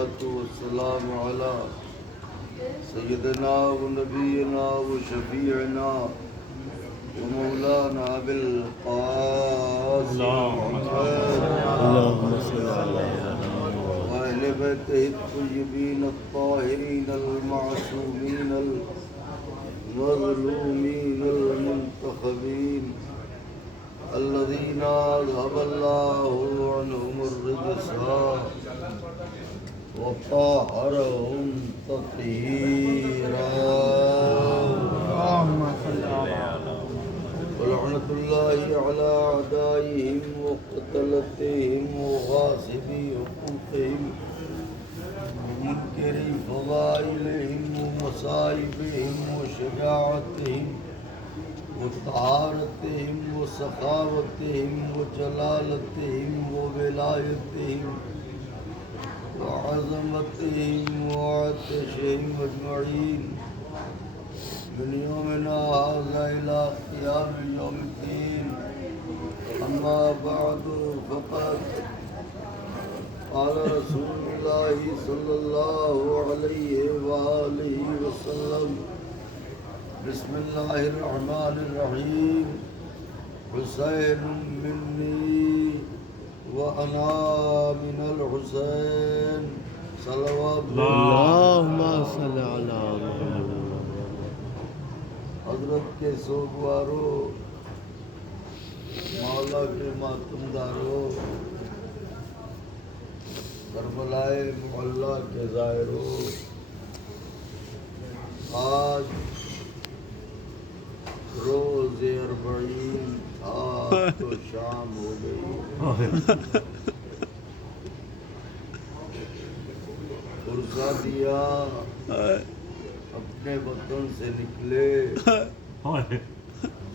والصلاة والسلام على سيدنا ونبينا وشفيعنا ومولانا أبي القاسم اللهم صل على وأهل بيته الطيبين الطاهرين المعصومين المظلومين المنتخبين الذين أذهب الله عنهم الرجس وطهرهم تطهيرا اللهم صل على ولعنة الله على أعدائهم وقتلتهم وغاصبي حقوقهم ومنكر فضائلهم ومصائبهم وشجاعتهم وطهارتهم وسخاوتهم وجلالتهم وولايتهم وعظمتهم وعطشهم أجمعين من يومنا هذا إلى قيام يوم الدين. أما بعد فقد قال رسول الله صلى الله عليه وآله وسلم: بسم الله الرحمن الرحيم. حسين مني وأنا من الحسين صلوات اللهم صل على حضرت کے سوگواروں، مولا کے ماتمداروں، کربلائے معلیٰ کے زائروں، آج روز اربعین آج تو شام ہو گئی. فرصہ دیا، اپنے وطن سے نکلے،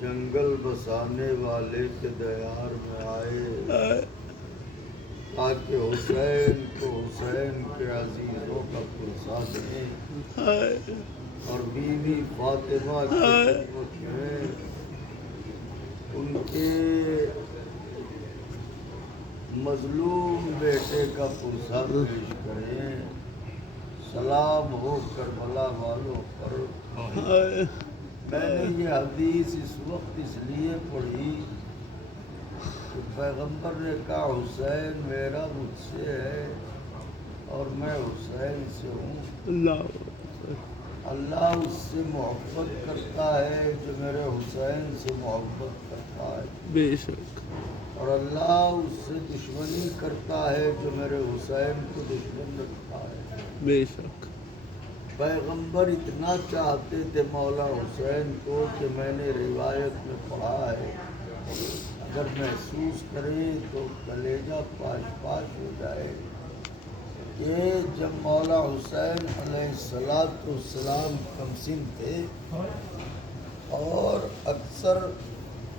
جنگل بسانے والے کے دیار میں آئے تاکہ حسین کو حسین کے عزیزوں کا پرسہ دیں اور بیوی فاطمہ کی خدمت میں ان کے مظلوم بیٹے کا پرسہ پیش کریں. سلام ہو کربلا والوں پر. میں نے یہ حدیث اس وقت اس لیے پڑھی کہ پیغمبر نے کہا حسین میرا مجھ سے ہے اور میں حسین سے ہوں. اللہ اس سے محبت کرتا ہے جو میرے حسین سے محبت کرتا ہے، بے شک، اور اللہ اس سے دشمنی کرتا ہے جو میرے حسین کو دشمن رکھتا ہے. بے شک. پیغمبر اتنا چاہتے تھے مولا حسین کو کہ میں نے روایت میں پڑھا ہے اگر محسوس کریں تو کلیجہ پاش پاش ہو جائے کہ جب مولا حسین علیہ السلام کمسن تھے اور اکثر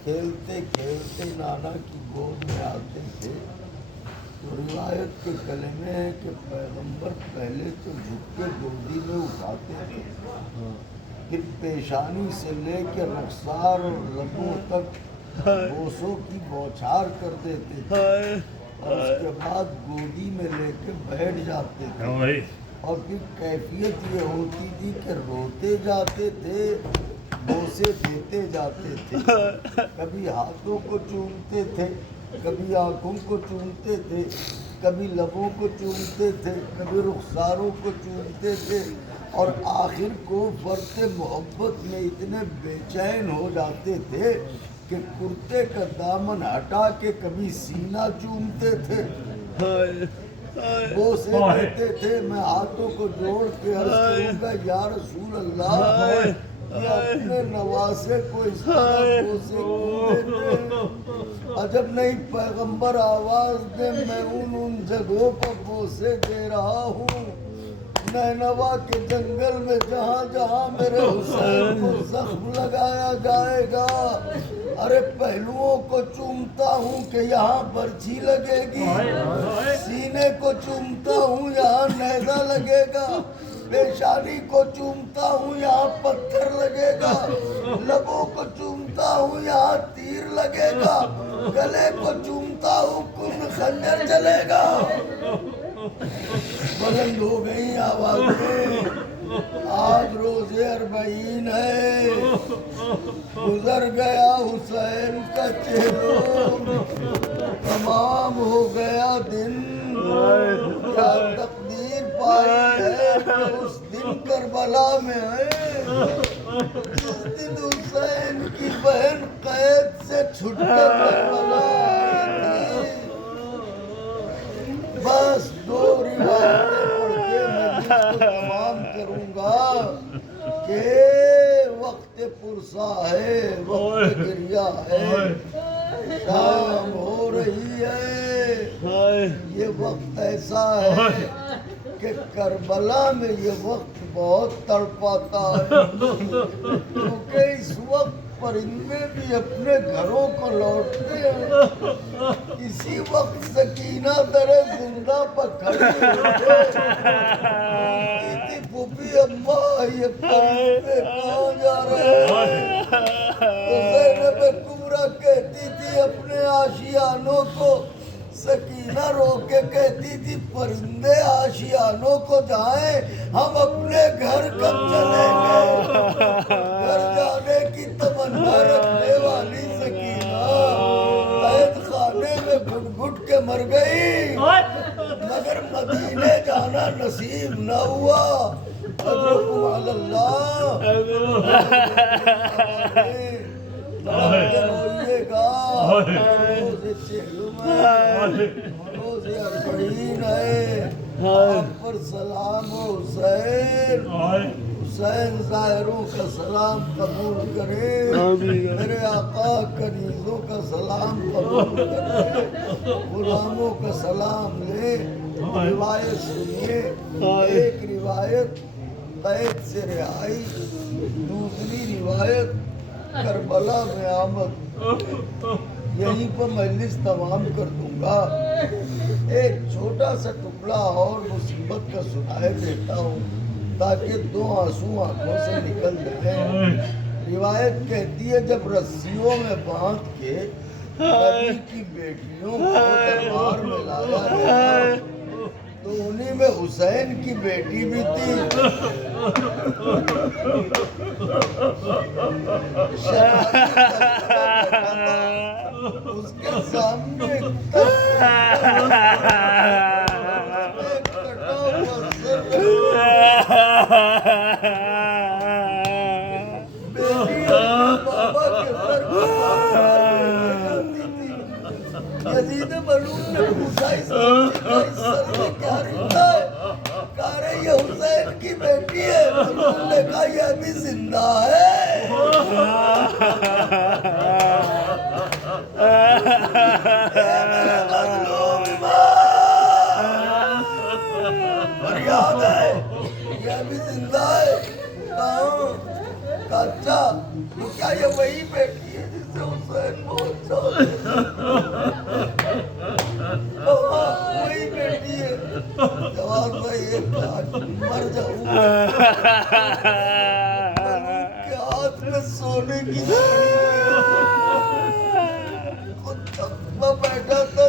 کھیلتے کھیلتے نانا کی گود میں آتے تھے تو روایت کے کلمے ہے کہ پیغمبر پہلے تو جھک کے گودی میں اٹھاتے تھے، پھر پیشانی سے لے کے رخسار اور لبوں تک بوسوں کی بوچھار کر دیتے تھے اور اس کے بعد گودی میں لے کے بیٹھ جاتے تھے. اور پھر کیفیت یہ ہوتی تھی کہ روتے جاتے تھے، بوسے دیتے جاتے تھے، کبھی ہاتھوں کو چومتے تھے، کبھی آنکھوں کو چومتے تھے، کبھی لبوں کو چومتے تھے، کبھی رخساروں کو چومتے تھے، اور آخر کو فرط محبت میں اتنے بے چین ہو جاتے تھے کہ کرتے کا دامن ہٹا کے کبھی سینہ چومتے تھے، بوسے دیتے تھے. میں ہاتھوں کو جوڑ کے عرض کروں گا یا رسول اللہ یہ اپنے نواسے کو اس طرح بوسے کیوں دیتے ہیں؟ عجب نہیں پیغمبر آواز دے میں ان جگہوں پر بوسے دے رہا ہوں نینوا کے جنگل میں جہاں جہاں میرے حسین کو زخم لگایا جائے گا. ارے پہلوؤں کو چومتا ہوں کہ یہاں برچھی لگے گی، سینے کو چومتا ہوں یہاں نیزہ لگے گا، پیشانی کو چومتا ہوں یہاں پتھر لگے گا، لبوں کو چومتا ہوں یہاں تیر لگے گا، گلے کو چومتا ہوں کن خنجر چلے گا. बुलंद हो गई आवाजें। आज रोजे अरबईन है, गुजर गया हुसैन का चेहरो, तमाम हो गया दिन। क्या तकदीर पाई है कि उस दिन करबला में है, जिस दिन हुसैन की बहन कैद से छुटकर करबला आई थी। बस दो रिवायतें पढ़ के मैं इसको तमाम करूंगा कि वक्त पुरसा है, वक्त गिरिया है, शाम हो रही है। ये वक्त ऐसा है कि करबला में ये वक्त बहुत तड़पाता है, क्योंकि इस वक्त परिंदे भी अपने घरों को लौटते हैं। इसी वक्त सकीना दरे जिंदा पर खड़ी थी, फूफी अम्मा ये परिंदे कहाँ जा रहे हैं? तो ज़ैनब कुबरा कहती थी अपने आशियानों को, सकीना रोक के कहती थी परिंदे आशियानों को जाएं, हम अपने घर कब चलेंगे? घर जाने की तमन्ना रखने वाली सकीना कैद खाने में घुट घुट के मर गई, मगर मदीने जाना नसीब न हुआ। अदरुकुम अलल्लाह। रोइएगा, रोज़े चेहलुम है, रोज़े अरबईन है, आप पर सलाम हो हुसैन। हुसैन ज़ाहिरों का सलाम कबूल करे, मेरे आका कनीज़ों का सलाम कबूल करे, गुलामों का सलाम ले। रिवायत सुनिए, एक रिवायत कैद से रिहाई, दूसरी रिवायत करबला में आमद। यहीं पर मजलिस तमाम कर दूंगा। एक छोटा सा टुकड़ा और मुसीबत का सुनाए देता हूँ ताकि दो आंसू आंखों से निकल जाए। रिवायत कहती है जब रस्सियों में बांध के नबी की बेटियों को दरबार में लाया गया तो उन्हीं में हुसैन की बेटी भी थी। उसके सामने बाबा के सर यजीद मलूम ने पूछा इस सर में क्या रिश्ता है? कहा रे ये हुसैन की बेटी है। मलूम ने कहा ये भी जिंदा है। फरियाद है, ये भी जिंदा है। अच्छा तो क्या ये वही बेटी है जिससे हुसैन बहुत चाहते? वही बेटी है। जवाब भाई मर जाऊंगा। के हाथ में सोने की छड़ी बैठा था,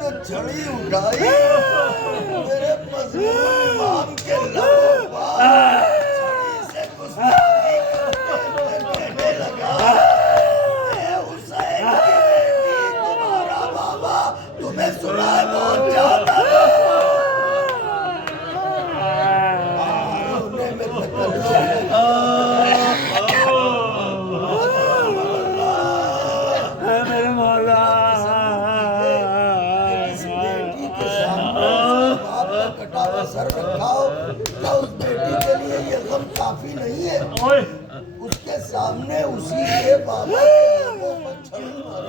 ने छड़ी उठाई, मेरे मजलूम इमाम के लबों पर छड़ी से गुस्ताखी कहने लगा, ए हुसैन की बेटी, तुम्हारा बाबा तुम्हें सुना है बहुत चाहता है। सर रखाओ क्या उस बेटी के लिए ये गम काफी नहीं है? उसके सामने उसी के बाबा के लबों पर छड़ी मारी।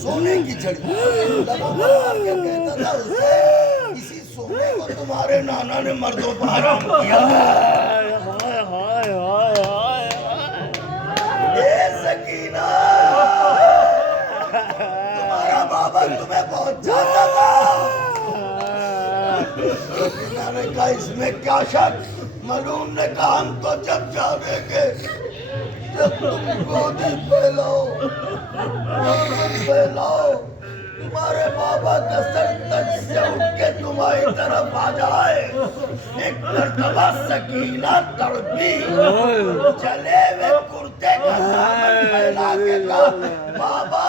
सोने की छड़ी लबों पर मार के कहता था उसे, इसी सोने को तुम्हारे नाना ने मर्दों पर हराम किया। सकीना तुम्हारा बाबा तुम्हें बहुत चाहता था। सकीना ने कहा इसमें क्या शक, मलून ने कहा हम तो जब जानेंगे जब तुम गोदी फैलाओ तुम्हारे बाबा का सर तक से उठ के तुम्हारी तरफ आ जाए। एक मर्तबा सकीना तड़पी, चले वे कुर्ते का दामन फैला के कहा बाबा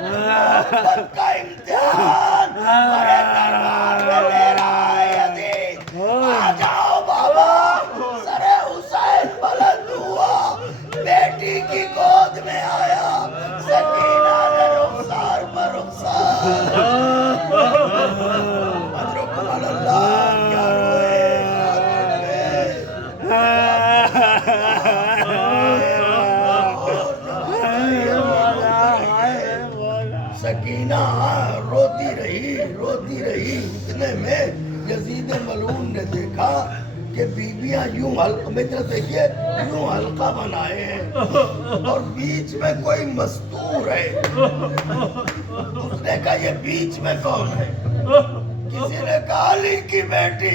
मोहब्बत का इम्तिहान बड़े दरबार में ले रहा है यजीद, आ जाओ बाबा। सरे हुसैन बुलंद हुआ, बेटी की गोद में आया, सकीना ने रुखसार पर रुखसार अजरुकुम अल्लाह क्या रोए सकीना रोती रही। इतने में यजीद मलून ने देखा कि बीबियां यूं हल्का में देखिए यूं हल्का बनाए हैं और बीच में कोई मस्तूर है। उसने कहा ये बीच में कौन है? किसी ने कहा अली की बेटी।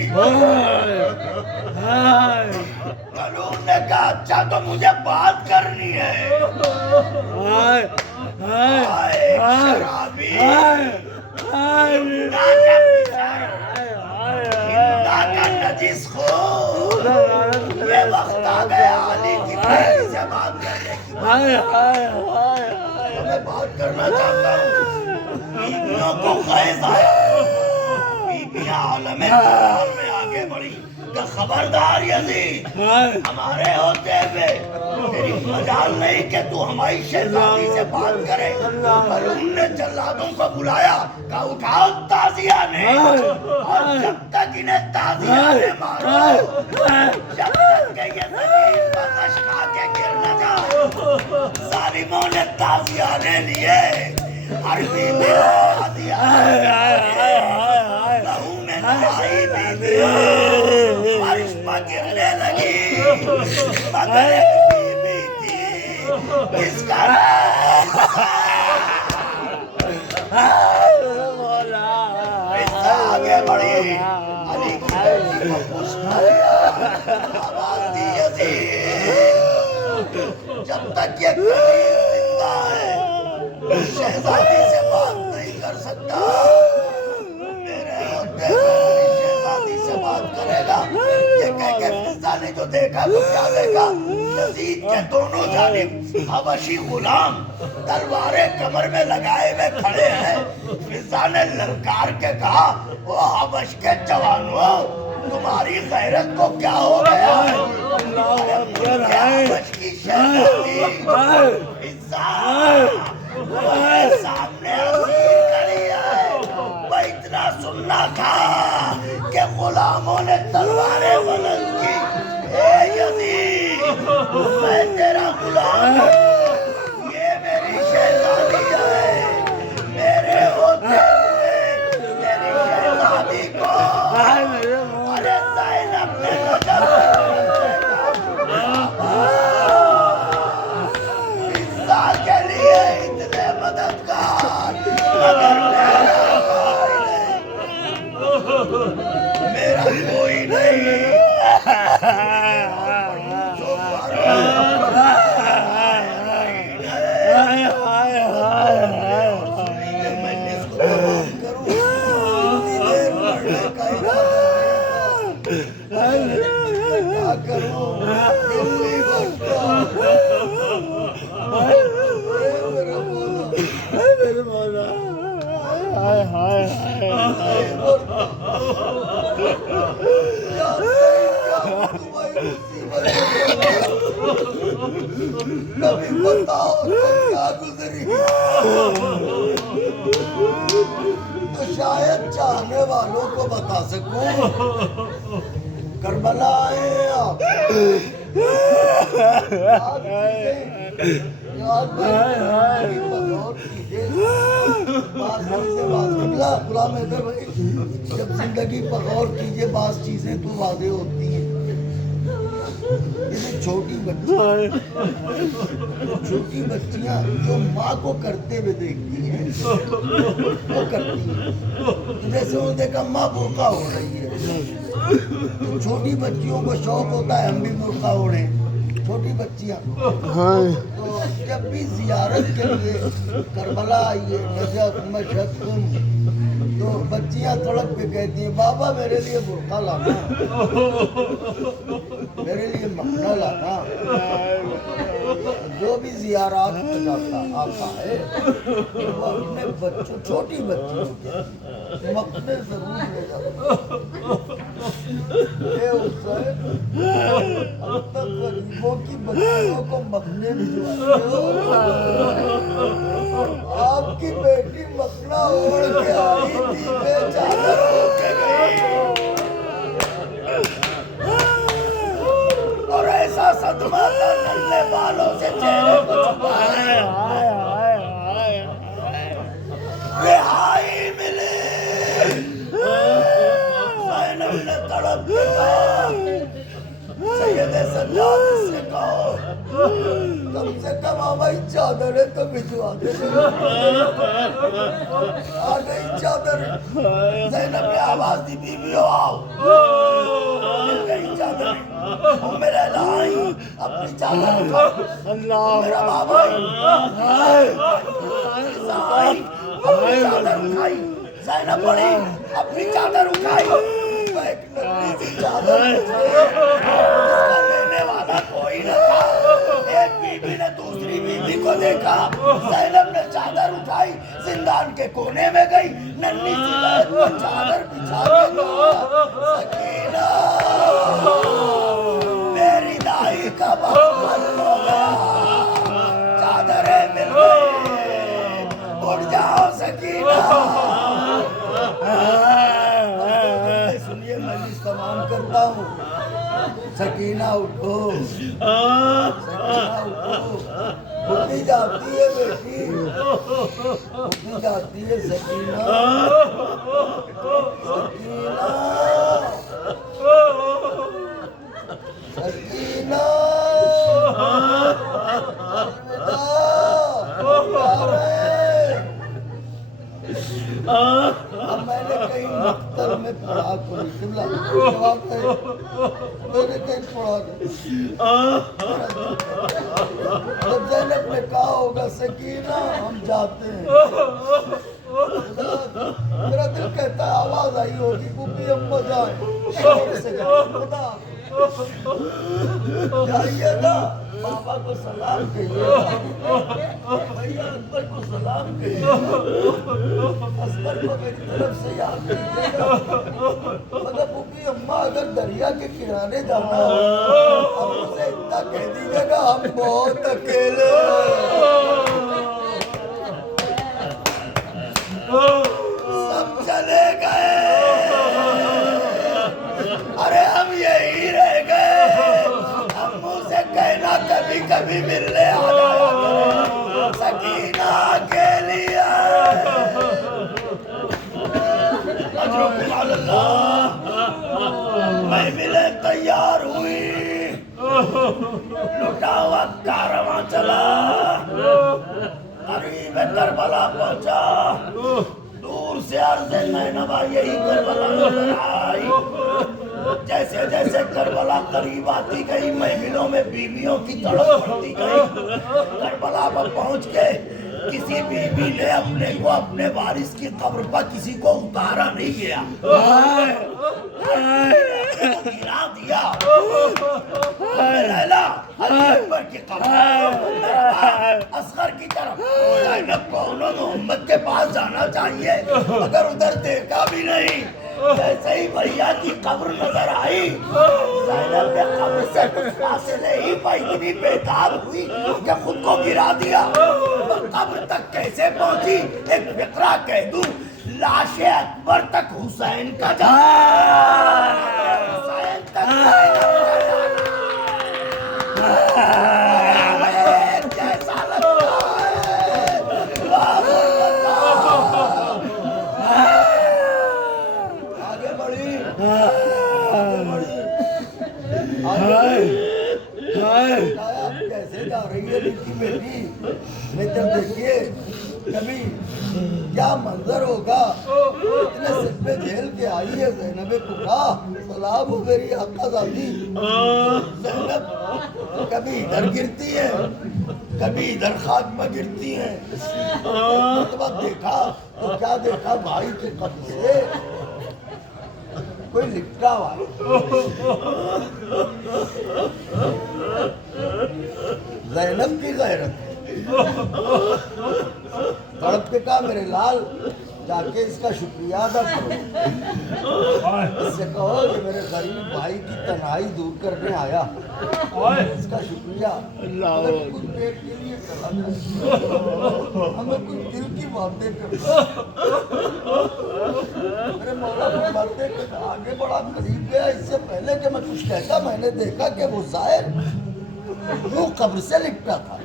मलून ने कहा अच्छा तो मुझे बात करनी है। शराबी नजीस खून, ये वक्त आ गया अली की बेटी से बात करने की। मैं बात करना चाहता हूँ। बीबियों को ख़ैज़ आया, बीबियां आलमे दरबार में आगे बढ़ी कि खबरदार यजीद, हमारे होते हुए तेरी मजाल नहीं कि तू हमारी शहजादी से बात करे। मलून ने जल्लादों को बुलाया, कहा उठाओ ताजिया ने, और जब तक इन्हें ताजिया ने मारो, जब तक के ये ज़मीन पर कश खा के गिर न जाए। जालिमों ने ताजिया ने लिए, अरबी में ताजिया लहू में नहाई बीबी बारिश पर गिरने लगी, मगर एक बीबी थी इसका आगे बढ़ी, अली की बेटी को पुश किया, आवाज दी यजीद, जब तक ये कलील जिंदा है शहजादी से बात नहीं कर सकता। मेरे होते हुए शहजादी से बात करेगा। ये कह के फिजा ने जो देखा तो क्या देखा? यजीद के दोनों जानिब हबशी गुलाम तलवारें कमर में लगाए हुए खड़े हैं। फिजा ने ललकार के कहा वो हबश के जवानों, तुम्हारी गैरत को क्या हो गया? हबश की शहजादी फिजा सामने अमीर खड़ी है। मैं इतना सुनना था कि गुलामों ने तलवारें बुलंद की। ए यजीद, मैं तेरा गुलाम हूँ, ये मेरी शहजादी है। मेरे होते हुए तेरी शहजादी को अरे ज़ैनब ने नजर के लिए इतने मददगार, मगर मेरा कोई नहीं। मैं इसको तमाम करूं, क्या करूं? दिल्ली कभी बताओ क्या गुजरी तो शायद चाहने वालों को बता सकूं। करबला आए आप, जब जिंदगी पर गौर कीजिए बात चीजें तो वादे होती हैं। چھوٹی بچیاں جو ماں کو کرتے ہوئے دیکھتی ہیں وہ کرتی ہیں، جیسے انہوں نے دیکھا ماں برقع ہو رہی ہے، تو چھوٹی بچیوں کو شوق ہوتا ہے ہم بھی برقع اوڑھیں، چھوٹی بچیاں تو جب بھی زیارت کے لیے کربلا آئیے، نجف، مشہد، تو بچیاں تڑپ کے کہتی ہیں بابا میرے لیے برقع لانا، میرے لیے مکھنا لانا۔ جو بھی زیارات پہ جاتا آتا ہے وہ اپنے بچوں، چھوٹی بچیوں کے مکھنے ضرور لے جاتا ہے۔ حسین اب تک غریبوں کی بچیوں کو مکھنے بھجواتے ہو، آپ کی بیٹی مکھنا اوڑھ کے آئی تھی، بے چادر ہو کے گئی، اور ایسا صدمہ تھا نلے بالوں سے چہرے کو چھپائے، رہائی ملی۔ زینب نے تڑپ کے کہا سید سجاد سے کہو کم سے کم ہماری چادریں تو بھجوا دے، آ گئی چادر، زینب نے آواز دی بیویو آؤ، مل گئی چادر، میرا لائی اپنی چادر اٹھائی، میرا بابا آئی اپنی چادر اٹھائی، زینب بڑی اپنی چادر اٹھائی، ایک ننھی سی چادر جس کا لینے والا کوئی نہ تھا، ایک بی بی نے دوسری بی بی کو دیکھا، زینب نے چادر اٹھائی، زندان کے کونے میں گئی، ننھی سی بیت پر چادر بچھا کے کہا سکینہ میری دائی کا وقت ختم ہو گیا، چادریں مل گئی، اٹھ جاؤ سکینہ۔ سنیے مجلس تمام کرتا ہوں، سکینہ اٹھو، سکینہ اٹھو، اٹھی جاتی ہے بیٹی، اٹھی جاتی ہے سکینہ، سکینہ، سکینہ، اب میں نے کہیں مقتل میں پڑھا کوئی قبلہ جواب ہے، میں نے کہیں پڑھا نہیں، جب زینب نے کہا ہوگا سکینہ ہم جاتے ہیں، میرا دل کہتا ہے آواز آئی ہوگی پھوپھی اماں جائیں، خدا جائیے گا، بابا کو سلام کہیے گا، بھیا اکبر کو سلام کہیے گا، اصغر کو میری طرف سے یاد کیجیے گا، مگر پھوپھی اماں اگر دریا کے کنارے جانا ہو اب اسے اتنا کہہ دیجیے گا ہم بہت اکیلے سب چلے گئے، ارے ہم یہی رہ گئے، ہم منہ سے کہنا کبھی کبھی ملنے آ جایا کریں، سکینہ اکیلی ہے، اجرکم علی اللہ، محفلیں تیار ہوئی، لٹا ہوا کارواں چلا، قریب کربلا پہنچا، دور سے عرض نینوا یہی کربلا نظر آئی، جیسے جیسے کربلا قریب آتی گئی محفلوں میں بیویوں کی تڑپ بڑھتی گئی، کربلا پر پہنچ کے کسی بیوی نے اپنے کو اپنے وارث کی قبر پر کسی کو اتارا نہیں گیا، گرا دیا، لیلا علی اکبر کی قبر، اصغر کی طرف، زینب کو انہوں نے امت کے پاس جانا چاہیے مگر ادھر دیکھا بھی نہیں، جیسے ہی بھیا کی قبر نظر آئی زینب نے قبر سے کچھ فاصلے ہی پہ اتنی بیتاب ہوئی کہ خود کو گرا دیا، قبر تک کیسے پہنچی ایک فقرہ کہہ دوں، لاش اکبر تک حسین کا جانا، حسین تک کیسا لگتا ہے، آگے بڑھی، آگے بڑھی، آگے بڑھی، रही है बेटी बेटी, लेकिन देखिए कभी क्या मंजर होगा। इतने सिर पे झेल के आई है ज़ैनब कुबरा, सलाम हो मेरी आकाज़ादी। ज़ैनब कभी इधर गिरती है, कभी इधर खाक में गिरती है। मरतबा देखा तो क्या देखा, भाई के कब्र से कोई लिपटा हुआ है। ज़ैनब की गैरत है। तड़प के कहा मेरे लाल जाके इसका शुक्रिया अदा करो, इससे कहो कि मेरे गरीब भाई की तन्हाई दूर करने आया, इसका शुक्रिया। अगर कुछ देर के लिए चला जाए, हमें कुछ दिल की बातें करना। मेरे मौला फरमाते कि आगे बड़ा करीब गया, इससे पहले कि मैं कुछ कहता मैंने देखा कि वो ज़ाहिर वो कब्र से लिपटा था,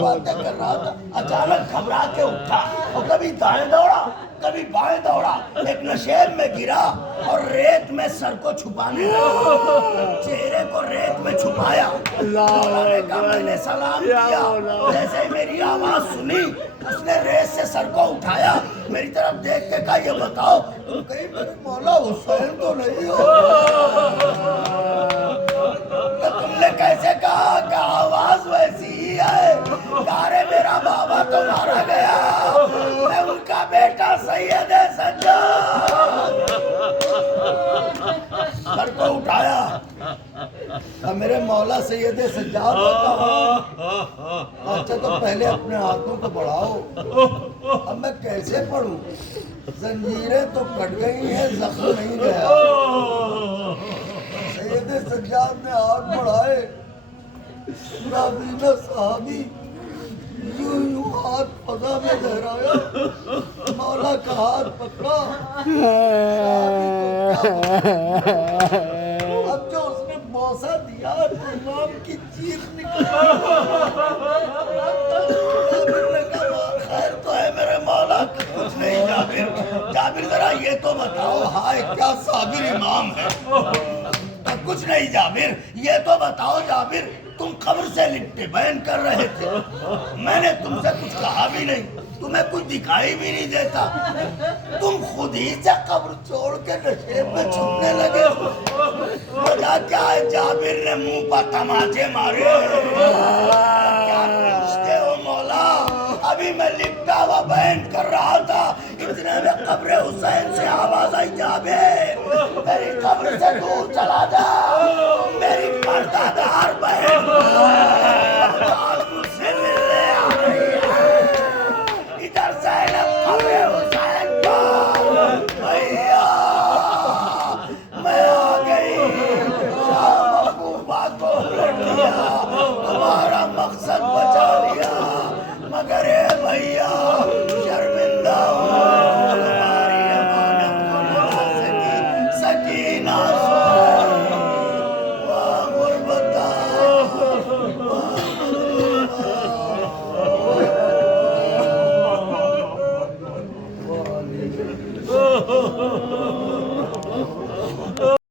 बातें कर रहा था। अचानक घबरा के उठा और कभी दाएं दौड़ा कभी बाएं दौड़ा, एक नशेब में गिरा और रेत में सर को छुपाने लगा, चेहरे को रेत में छुपाया। मैंने सलाम किया, जैसे ही मेरी आवाज सुनी उसने रेत से सर को उठाया, मेरी तरफ देख के कहा ये बताओ तुम कहीं मेरे मौला हुसैन तो नहीं हो? तो तुमने कैसे कहा कि आवाज वैसी ही है? अरे मेरा बाबा तो मारा गया, मैं उनका बेटा सैयद सज्जाद। सर को उठाया, अब मेरे मौला सैयद सज्जाद होता हूँ। अच्छा तो पहले अपने हाथों को बढ़ाओ, अब मैं कैसे पढ़ूं? जंजीरें तो कट गई हैं, जख्म नहीं गया। सैयद सज्जाद ने हाथ बढ़ाए, नाबीना साहबी यूं यूं हाथ फजा में लहराया, मौला का हाथ पकड़ा। अब जो उसने मौसा दिया तो इमाम की चीख निकली। खैर तो है मेरे मौला, कुछ नहीं जाबिर। जाबिर जरा ये तो बताओ, हाय क्या साबिर इमाम है। कुछ नहीं जाबिर, ये तो बताओ जाबिर, तुम कब्र से लिपटे बयान कर रहे थे, मैंने तुमसे कुछ कहा भी नहीं, तुम्हें कुछ दिखाई भी नहीं देता, तुम खुद ही से कब्र छोड़ के नशेब में छुपने लगे। वजह क्या है? जाबिर ने मुंह पर तमाचे मारे। क्या पूछते हो मौला? अभी मैं लिपटा हुआ बयान कर रहा था, इतने में कब्र हुसैन से आवाज आई, जाबिर मेरी कब्र से दूर चला जा, मेरी पर्दा